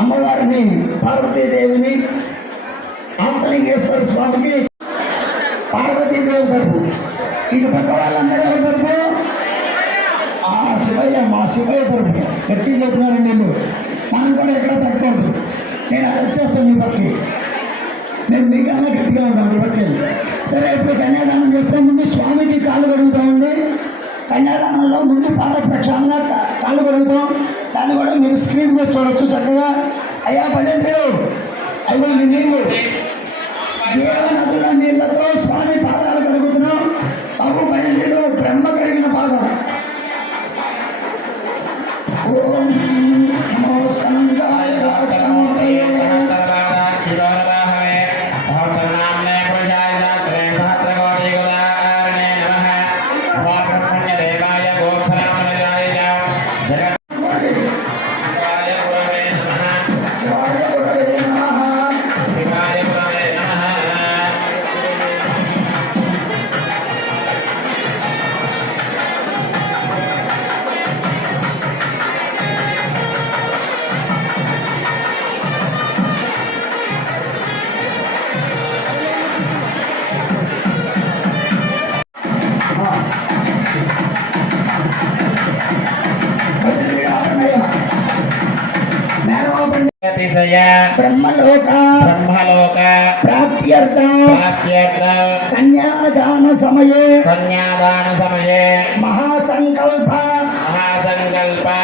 అమ్మవారిని పార్వతీదేవిని ఆంతలింగేశ్వర స్వామికి పార్వతీదేవి తరపు. ఇటు పక్క వాళ్ళందరూ ఎవరి తరపు? ఆ శివయ్య మా శివయ్య తరపు. గట్టి చెప్తున్నాను నేను మనం కూడా ఎక్కడ తగ్గకూడదు. నేను అక్కడ వచ్చేస్తాను మీ పక్కకి. నేను మీకన్నా గట్టిగా ఉంటాను ఈ పక్కకి. సరే ఇప్పుడు కన్యాదానం చేసుకునే ముందు స్వామికి కాళ్ళు కడుగుతామండి. కన్యాదానంలో ముందు పాద ప్రక్షాళన కాళ్ళు కడుగుతాం. దాన్ని కూడా మీరు స్క్రీన్ మీద చూడొచ్చు చక్కగా. అయ్యా భజంత్రులు అయ్యో నిన్ను బ్రహ్మలోక. బ్రహ్మలోక. ప్రాప్త్యర్థం. ప్రాప్త్యర్థ. కన్యాదాన సమయే. కన్యాదాన సమయే. మహాసంకల్ప. మహాసంకల్ప.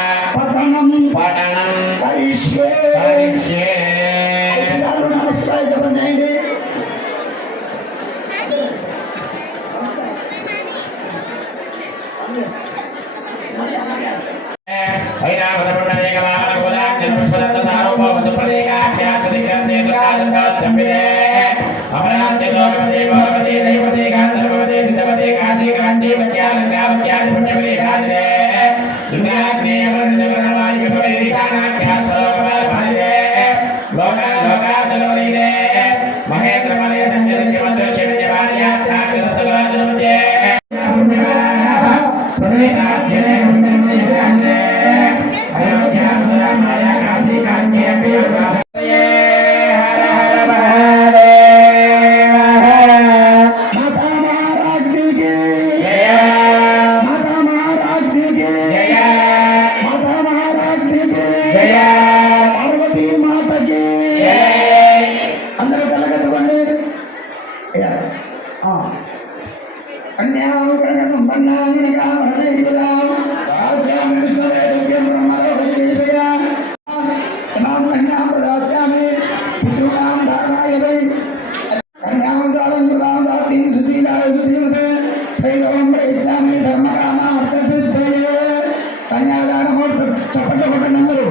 చప్పట్లు కొట్టండి అందరూ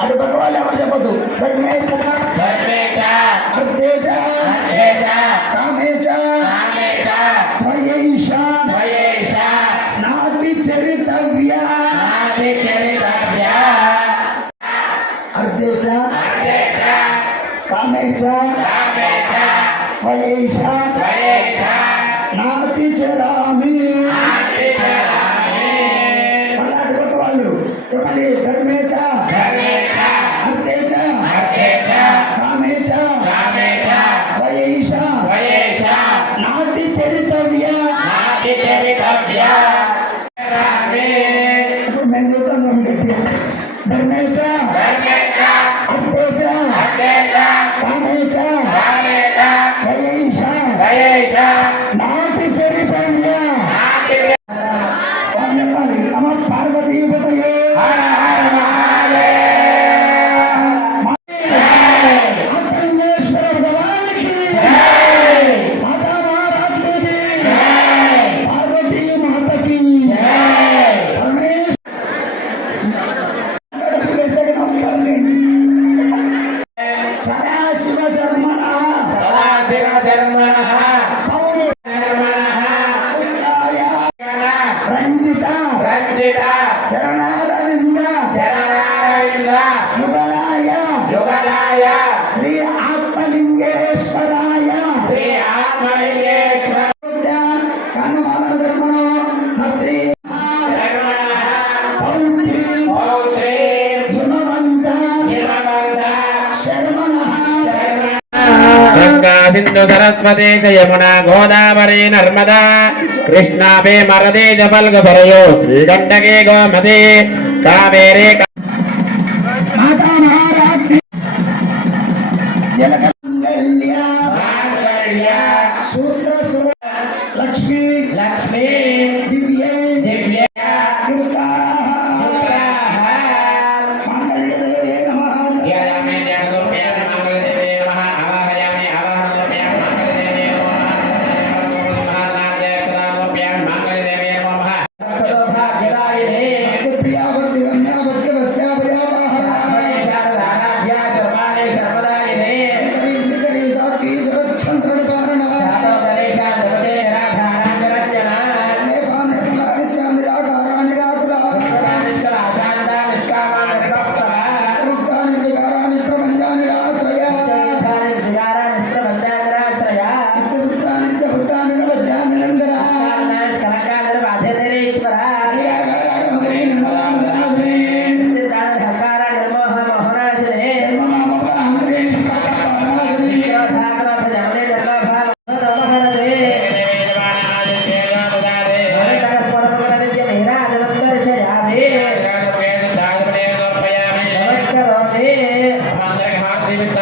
अरे बघवायला माझ्या बघू. बघण्याचा अर्थेचा कामेचा. त्वयेशा नाती चरितव्या. अर्थेचा कामेचा. त्वयेशा नाती चरामी. मला आठवतो आलो तर म्हणजे धर्मेचा. পারি আমার পার্বতী बताइए। हर हर महादेव आत्मेश्वर भगवान की माता महाराज की जय पार्वती माता की जय। परमेश नमस्कार सदा शिव शर्मण सदा शिव शर्मण पवन शर्मण उच्चाया रंग శరణారవింద. శరణారవింద. యుగలాయ. యుగలాయ. సింధు సరస్వతే చ యమునా గోదావరి నర్మదా కృష్ణాపే మరదే చ ఫల్గపరయో శ్రీగండకే గోమదే కావేరే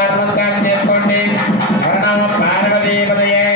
నమస్కారం చేసుకోండి అరుణామ పార్వదీపదయే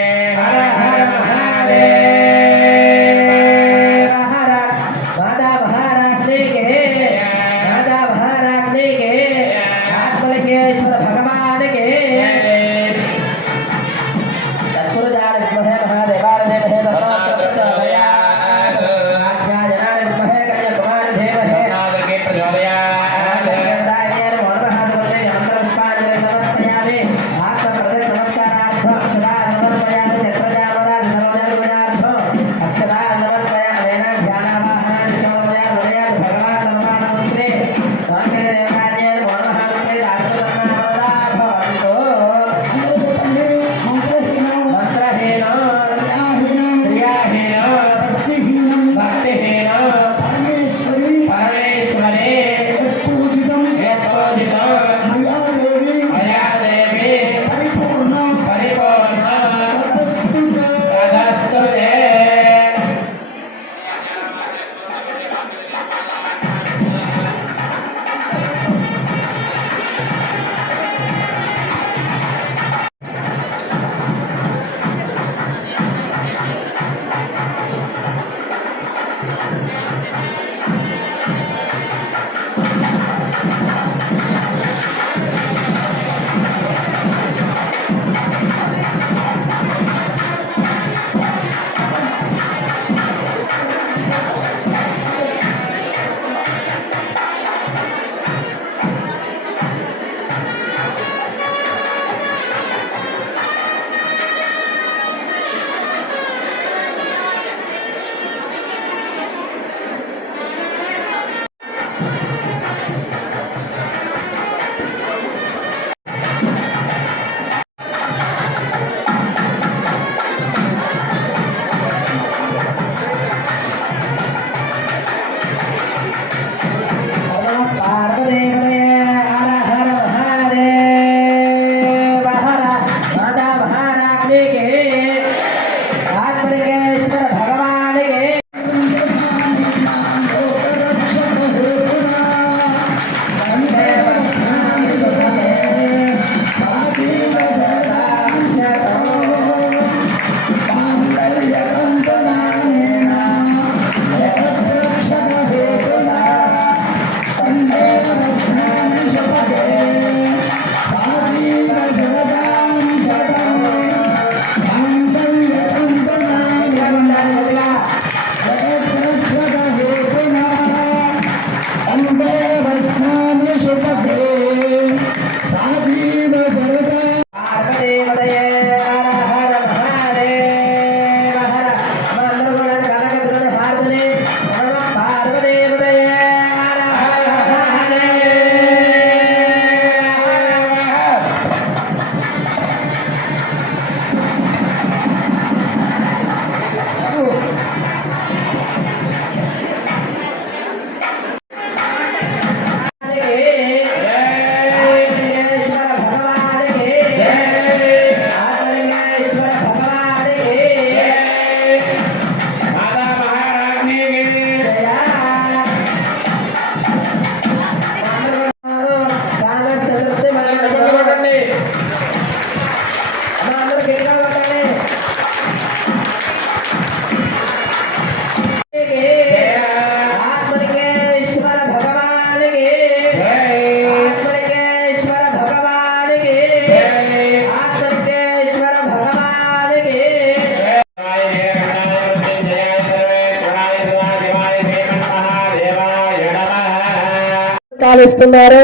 ప్రసాదాలు ఇస్తున్నారు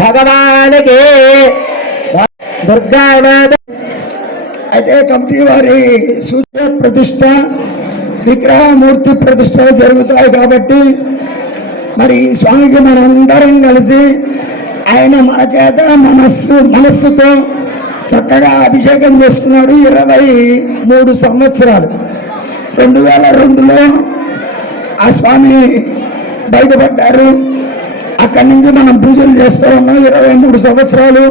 భగవానికి దుర్గానాథ అయితే కమిటీ వారి సూర్య ప్రతిష్ట విగ్రహమూర్తి ప్రతిష్టలు జరుగుతాయి కాబట్టి మరి ఈ స్వామికి మనందరం కలిసి ఆయన మన చేత మనస్సు మనస్సుతో చక్కగా అభిషేకం చేసుకున్నాడు ఇరవై మూడు సంవత్సరాలు. రెండు వేల రెండులో ఆ స్వామి బయటపడ్డారు. అక్కడి నుంచి మనం పూజలు చేస్తూ ఉన్నాం ఇరవై మూడు సంవత్సరాలు.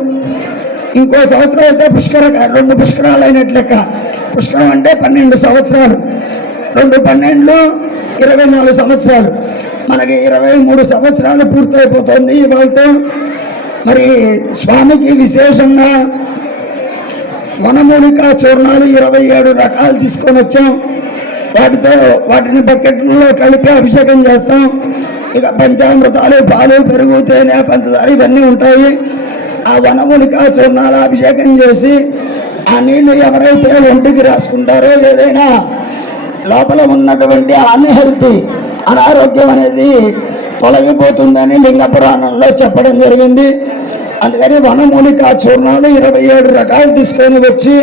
ఇంకో సంవత్సరం అయితే పుష్కర రెండు పుష్కరాలు అయినట్లెక్క పుష్కరం అంటే పన్నెండు సంవత్సరాలు. రెండు పన్నెండు ఇరవై నాలుగు సంవత్సరాలు. మనకి ఇరవై మూడు సంవత్సరాలు పూర్తయిపోతుంది ఇవాళతో మరి స్వామికి విశేషంగా వనమూలిక చూర్ణాలు ఇరవై ఏడు రకాలు తీసుకొని వచ్చాం. వాటితో వాటిని బకెట్లలో కలిపి అభిషేకం చేస్తాం. ఇక పంచామృతాలు పాలు పెరుగు తేనె పంచదార ఇవన్నీ ఉంటాయి. ఆ వనమూలిక చూర్ణాలు అభిషేకం చేసి ఆ నీళ్ళు ఎవరైతే ఒంటికి రాసుకుంటారో ఏదైనా లోపల ఉన్నటువంటి అన్హెల్తీ అనారోగ్యం అనేది తొలగిపోతుందని లింగ పురాణంలో చెప్పడం జరిగింది. అందుకని వనమూలిక చూర్ణాలు ఇరవై ఏడు రకాలు తీసుకొని వచ్చి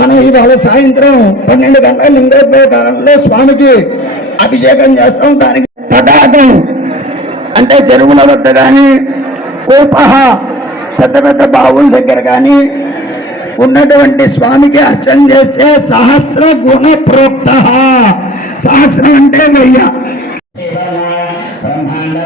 మనం ఇవాళ సాయంత్రం పన్నెండు గంటల లింగోద్భవ కాలంలో స్వామికి అభిషేకం చేస్తాం. దానికి తటాకం అంటే చెరువుల వద్ద కానీ కోపహ పెద్ద పెద్ద బావుల దగ్గర కానీ ఉన్నటువంటి స్వామికి అర్చన చేస్తే సహస్ర గుణ ప్రోక్త. సహస్రం అంటే వెయ్య. బ్రహ్మాండ